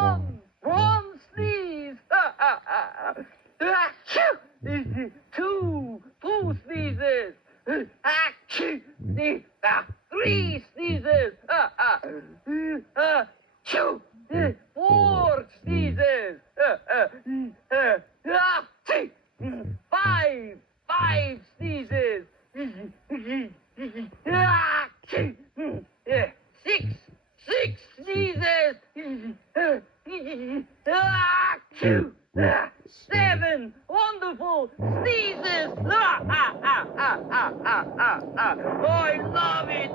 One sneeze. Achoo! Two sneezes. Achoo! Three sneezes. Achoo! Four sneezes. Achoo! Five sneezes. Achoo! Six sneezes. Achoo! Seven wonderful sneezes. I love it.